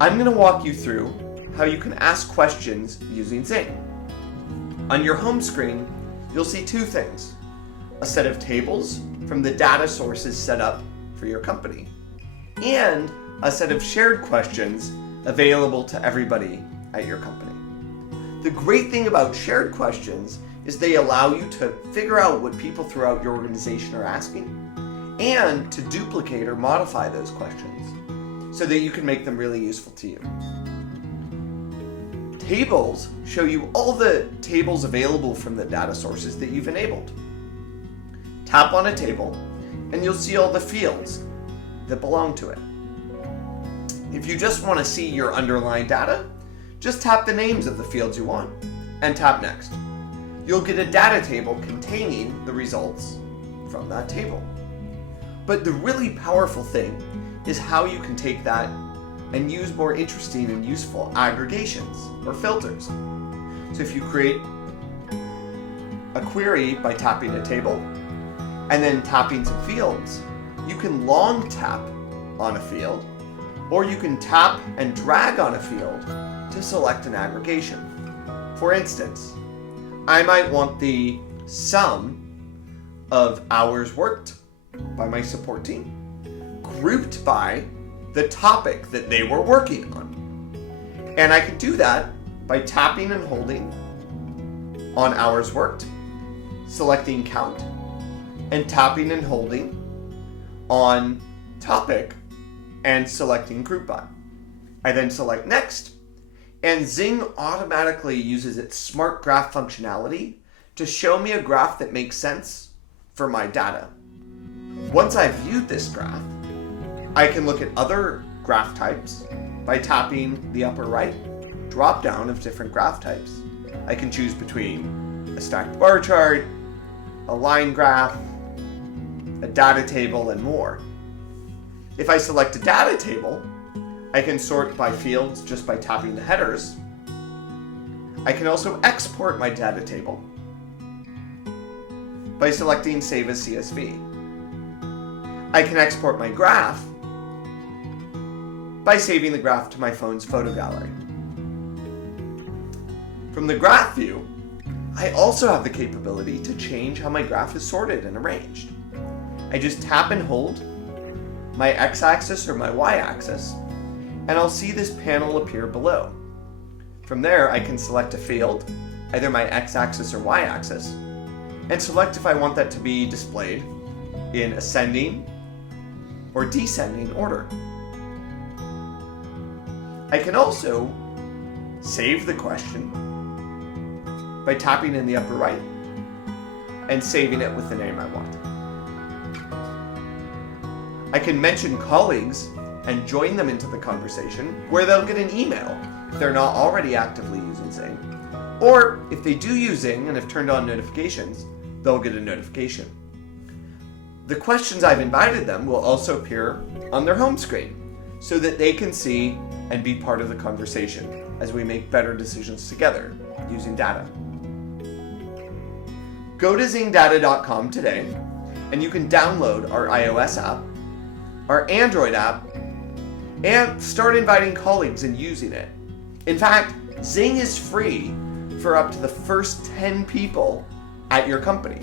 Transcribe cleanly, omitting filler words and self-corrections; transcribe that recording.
I'm going to walk you through how you can ask questions using Zing. On your home screen, you'll see two things: a set of tables from the data sources set up for your company, and a set of shared questions available to everybody at your company. The great thing about shared questions is they allow you to figure out what people throughout your organization are asking and to duplicate or modify those questions so that you can make them really useful to you. Tables show you all the tables available from the data sources that you've enabled. Tap on a table and you'll see all the fields that belong to it. If you just want to see your underlying data, just tap the names of the fields you want and tap Next. You'll get a data table containing the results from that table. But the really powerful thing is how you can take that and use more interesting and useful aggregations or filters. So if you create a query by tapping a table and then tapping some fields, you can long tap on a field, or you can tap and drag on a field to select an aggregation. For instance, I might want the sum of hours worked by my support team grouped by the topic that they were working on. And I can do that by tapping and holding on hours worked, selecting count, and tapping and holding on topic and selecting group by. I then select Next, and Zing automatically uses its smart graph functionality to show me a graph that makes sense for my data. Once I've viewed this graph, I can look at other graph types by tapping the upper right drop down of different graph types. I can choose between a stacked bar chart, a line graph, a data table, and more. If I select a data table, I can sort by fields just by tapping the headers. I can also export my data table by selecting Save as CSV. I can export my graph by saving the graph to my phone's photo gallery. From the graph view, I also have the capability to change how my graph is sorted and arranged. I just tap and hold my x-axis or my y-axis, and I'll see this panel appear below. From there, I can select a field, either my x-axis or y-axis, and select if I want that to be displayed in ascending or descending order. I can also save the question by tapping in the upper right and saving it with the name I want. I can mention colleagues and join them into the conversation where they'll get an email if they're not already actively using Zing. Or if they do use Zing and have turned on notifications, they'll get a notification. The questions I've invited them will also appear on their home screen so that they can see and be part of the conversation as we make better decisions together using data. Go to zingdata.com today and you can download our iOS app, our Android app, and start inviting colleagues and using it. In fact, Zing is free for up to the first 10 people at your company.